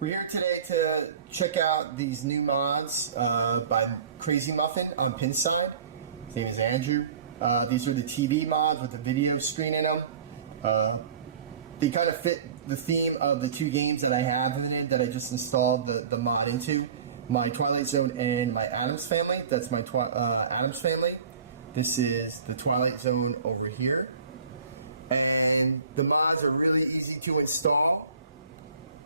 We're here today to check out these new mods by Crazy Muffin on Pinside. His name is Andrew. These are the TV mods with the video screen in them. They kind of fit the theme of the two games that I have in it that I just installed the mod into. My Twilight Zone and my Addams Family. That's my Addams Family. This is the Twilight Zone over here. And the mods are really easy to install.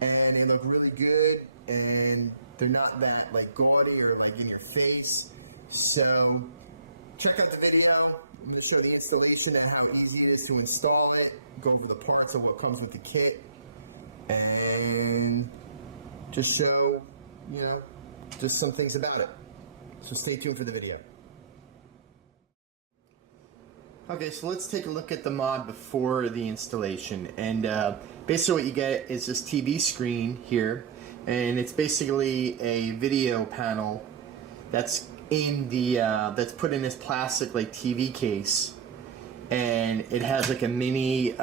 And they look really good, and they're not that like gaudy or like in your face. So check out the video. I'm going to show the installation and how easy it is to install it, go over the parts of what comes with the kit, and just show, just some things about it. So stay tuned for the video. Okay, so let's take a look at the mod before the installation, and basically what you get is this TV screen here, and it's basically a video panel that's in the that's put in this plastic like TV case, and it has like a mini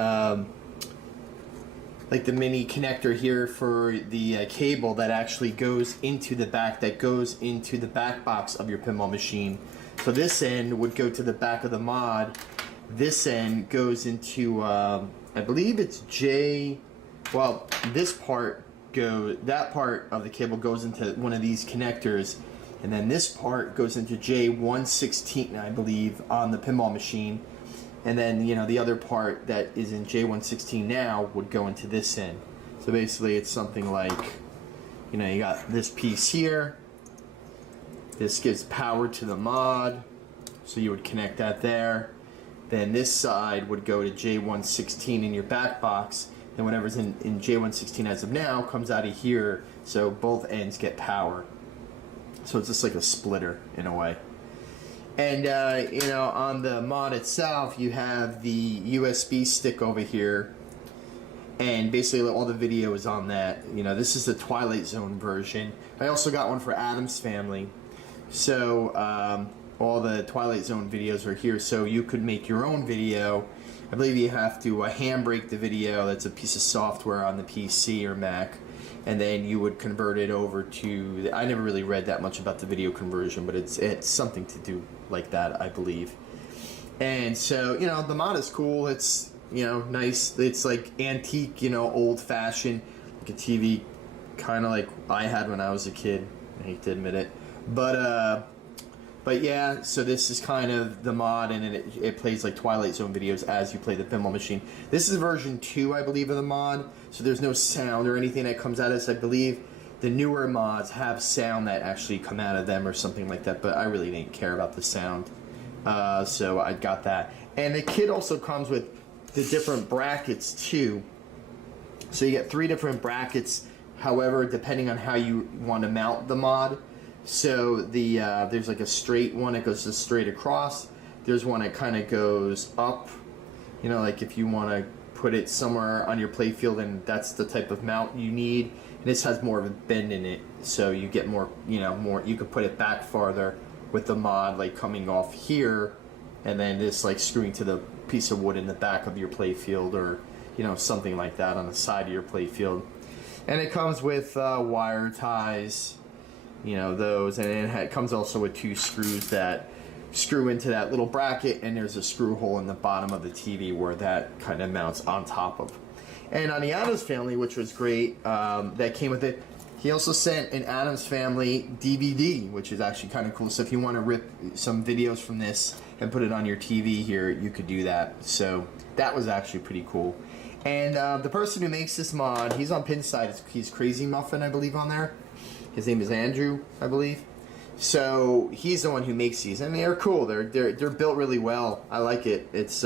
like the mini connector here for the cable that actually goes into the back, back box of your pinball machine. So this end would go to the back of the mod. This end goes into, I believe it's that part of the cable goes into one of these connectors, and then this part goes into J116, I believe, on the pinball machine. And then, the other part that is in J116 now would go into this end. So basically it's something like, you got this piece here. This gives power to the mod, so you would connect that there. Then this side would go to J116 in your back box. Then whatever's in J116 as of now comes out of here, so both ends get power. So it's just like a splitter in a way. And on the mod itself, you have the USB stick over here, and basically all the video is on that. This is the Twilight Zone version. I also got one for Addams Family. So all the Twilight Zone videos are here, so you could make your own video. I believe you have to handbrake the video. That's a piece of software on the PC or Mac, and then you would convert it over to. I never really read that much about the video conversion, but it's something to do like that, I believe. And so the mod is cool. It's nice. It's like antique, old-fashioned, like a TV, kind of like I had when I was a kid. I hate to admit it, but yeah, so this is kind of the mod, and it plays like Twilight Zone videos as you play the pinball machine. This is version 2, I believe, of the mod, so there's no sound or anything that comes out of this. I believe the newer mods have sound that actually come out of them or something like that, but I really didn't care about the sound, so I got that. And the kit also comes with the different brackets too, so you get 3 different brackets, however, depending on how you want to mount the mod. So there's like a straight one that goes just straight across. There's one that kind of goes up, like if you want to put it somewhere on your play field, and that's the type of mount you need. And this has more of a bend in it, so you get more, you can put it back farther with the mod, like coming off here, and then this like screwing to the piece of wood in the back of your play field, or something like that on the side of your play field. And it comes with wire ties. Those, and it comes also with 2 screws that screw into that little bracket, and there's a screw hole in the bottom of the TV where that kind of mounts on top of. And on the Addams Family, which was great, that came with it, he also sent an Addams Family DVD, which is actually kind of cool. So if you want to rip some videos from this and put it on your TV here, you could do that. So that was actually pretty cool. And the person who makes this mod, he's on Pinside. He's Crazy Muffin, I believe, on there. His name is Andrew, I believe. So he's the one who makes these, and they're cool. They're built really well. I like it. It's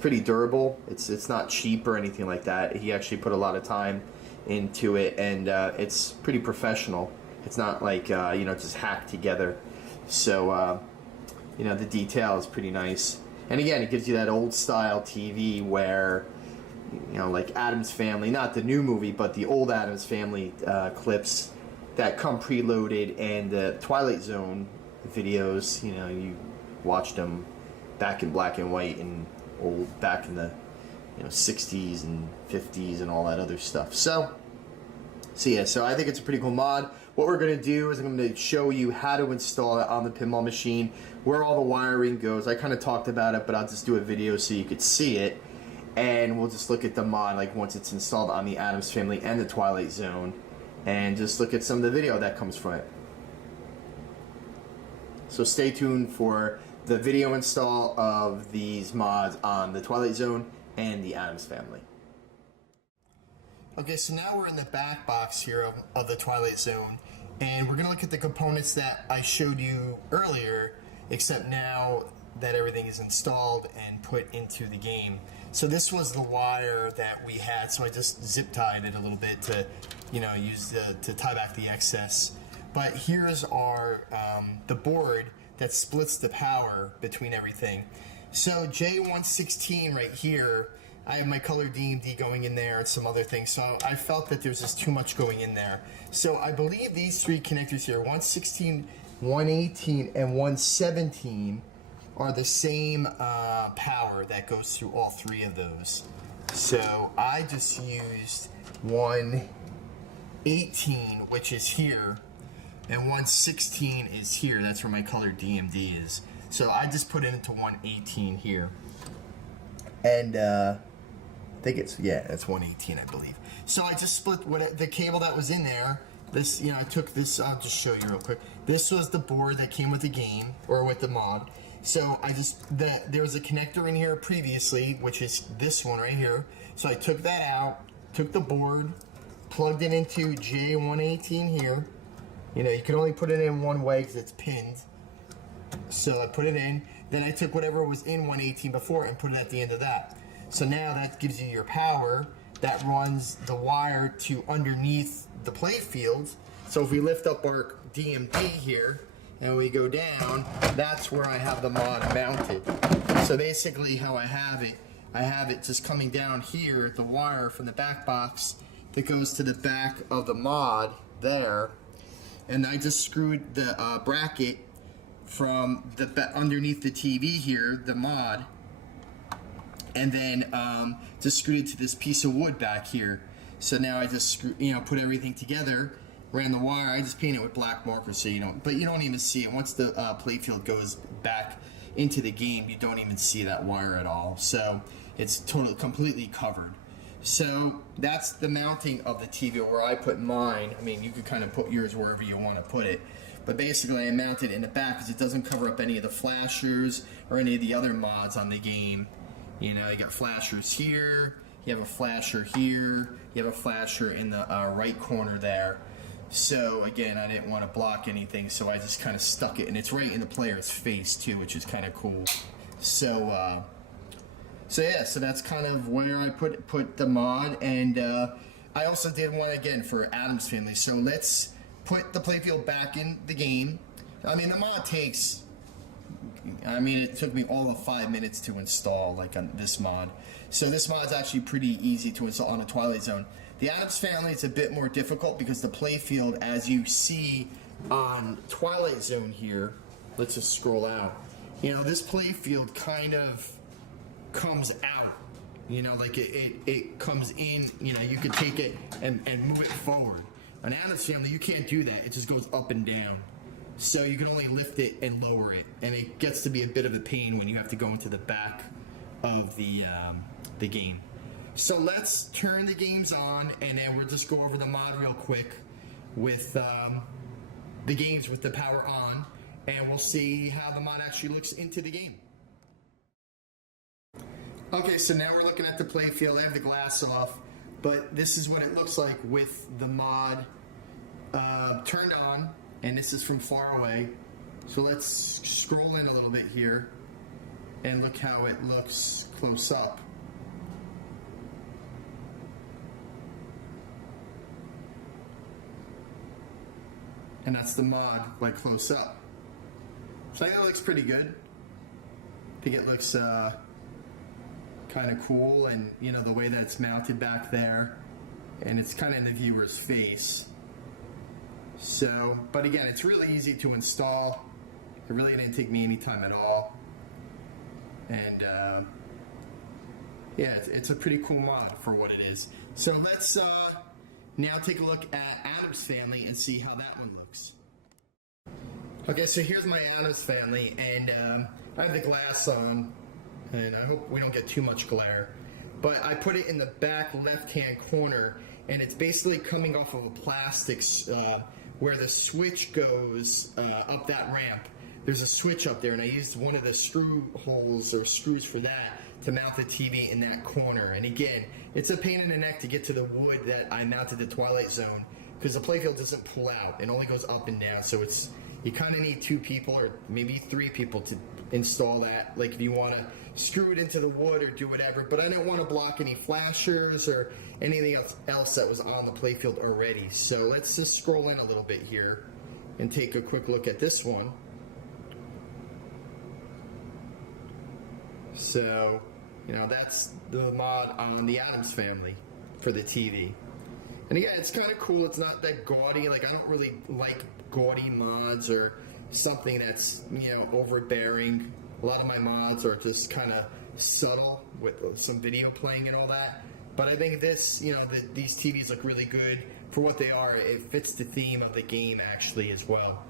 pretty durable. It's not cheap or anything like that. He actually put a lot of time into it, and it's pretty professional. It's not like just hacked together. So the detail is pretty nice. And again, it gives you that old style TV where like Addams Family, not the new movie, but the old Addams Family clips that come preloaded, and the Twilight Zone videos, you watched them back in black and white and old, back in the 60s and 50s and all that other stuff. So So yeah, so I think it's a pretty cool mod. What we're going to do is I'm going to show you how to install it on the pinball machine, where all the wiring goes. I kind of talked about it, but I'll just do a video so you could see it. And we'll just look at the mod like once it's installed on the Addams Family and the Twilight Zone, and just look at some of the video that comes from it. So stay tuned for the video install of these mods on the Twilight Zone and the Addams Family. Okay, so now we're in the back box here of the Twilight Zone, and we're going to look at the components that I showed you earlier, except now that everything is installed and put into the game. So this was the wire that we had, so I just zip tied it a little bit to, use to tie back the excess. But here's our the board that splits the power between everything. So J116 right here, I have my color DMD going in there and some other things, so I felt that there's just too much going in there. So I believe these three connectors here, 116, 118, and 117, are the same power that goes through all three of those. So I just used 118, which is here, and 116 is here. That's where my color DMD is. So I just put it into 118 here. And I think it's, yeah, that's 118, I believe. So I just split the cable that was in there. This, I took this, I'll just show you real quick. This was the board that came with the game, or with the mod. So there was a connector in here previously, which is this one right here. So I took that out, took the board, plugged it into J118 here. You can only put it in one way because it's pinned. So I put it in, then I took whatever was in 118 before and put it at the end of that. So now that gives you your power that runs the wire to underneath the play field. So if we lift up our DMD here and we go down, that's where I have the mod mounted. So basically how I have it just coming down here, the wire from the back box that goes to the back of the mod there. And I just screwed the bracket from underneath the TV here, the mod, and then just screwed it to this piece of wood back here. So now I just put everything together, ran the wire. I just painted it with black marker so you don't even see it. Once the playfield goes back into the game, you don't even see that wire at all. So it's completely covered. So that's the mounting of the TV where I put mine. I mean, you could kind of put yours wherever you want to put it. But basically I mount it in the back because it doesn't cover up any of the flashers or any of the other mods on the game. You got flashers here, you have a flasher here, you have a flasher in the right corner there. So again, I didn't want to block anything, so I just kind of stuck it, and it's right in the player's face too, which is kind of cool. So yeah, so that's kind of where I put the mod, and I also did one again for Addams Family. So let's put the playfield back in the game. I mean, the mod takes, it took me all of 5 minutes to install, like on this mod. So this mod is actually pretty easy to install on a Twilight Zone. The Addams Family, it's a bit more difficult because the playfield, as you see on Twilight Zone here, let's just scroll out. This playfield kind of comes out, like it comes in, you could take it and move it forward. On Addams Family, you can't do that. It just goes up and down. So you can only lift it and lower it, and it gets to be a bit of a pain when you have to go into the back of the game. So let's turn the games on, and then we'll just go over the mod real quick with the games with the power on, and we'll see how the mod actually looks into the game. Okay, so now we're looking at the playfield. I have the glass off, but this is what it looks like with the mod turned on, and this is from far away. So let's scroll in a little bit here and look how it looks close up. And that's the mod like close up. So I think it looks pretty good. I think it looks kind of cool, and the way that it's mounted back there, and it's kind of in the viewer's face. So, but again, it's really easy to install. It really didn't take me any time at all, and yeah, it's a pretty cool mod for what it is. So let's Now take a look at Addams Family and see how that one looks. Okay, so here's my Addams Family, and I have the glass on, and I hope we don't get too much glare. But I put it in the back left-hand corner, and it's basically coming off of a plastic where the switch goes up that ramp. There's a switch up there, and I used one of the screw holes or screws for that to mount the TV in that corner. And again, it's a pain in the neck to get to the wood that I mounted the Twilight Zone, because the playfield doesn't pull out. It only goes up and down, so you kind of need 2 people or maybe 3 people to install that, like if you want to screw it into the wood or do whatever. But I don't want to block any flashers or anything else that was on the playfield already. So let's just scroll in a little bit here and take a quick look at this one. So, that's the mod on the Addams Family for the TV. And again, it's kind of cool. It's not that gaudy. Like, I don't really like gaudy mods or something that's, overbearing. A lot of my mods are just kind of subtle with some video playing and all that. But I think this, these TVs look really good for what they are. It fits the theme of the game actually as well.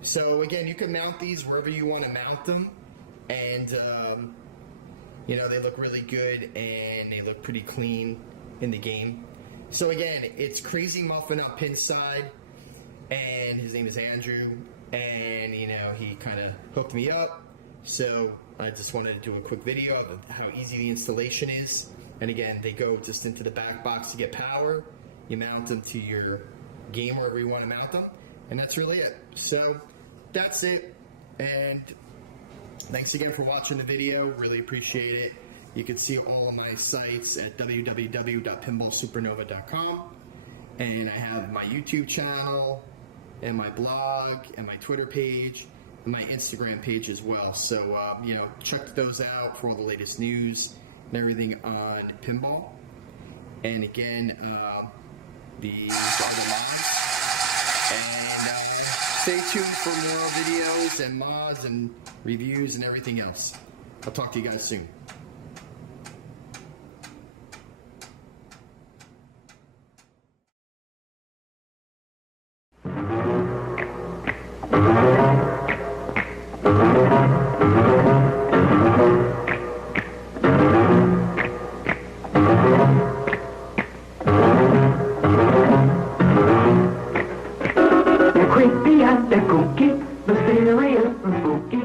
So again, you can mount these wherever you want to mount them. And, they look really good and they look pretty clean in the game. So again, it's Crazy Muffin on Pinside, and his name is Andrew, and he kind of hooked me up. So I just wanted to do a quick video of how easy the installation is. And again, they go just into the back box to get power. You mount them to your game wherever you want to mount them, and that's really it. So that's it, and thanks again for watching the video. Really appreciate it. You can see all of my sites at www.pinballsupernova.com, and I have my YouTube channel and my blog and my Twitter page and my Instagram page as well. So check those out for all the latest news and everything on pinball. And again, these are the mods, and stay tuned for more videos and mods and reviews and everything else. I'll talk to you guys soon. They're creepy and they're kooky, mysterious and spooky.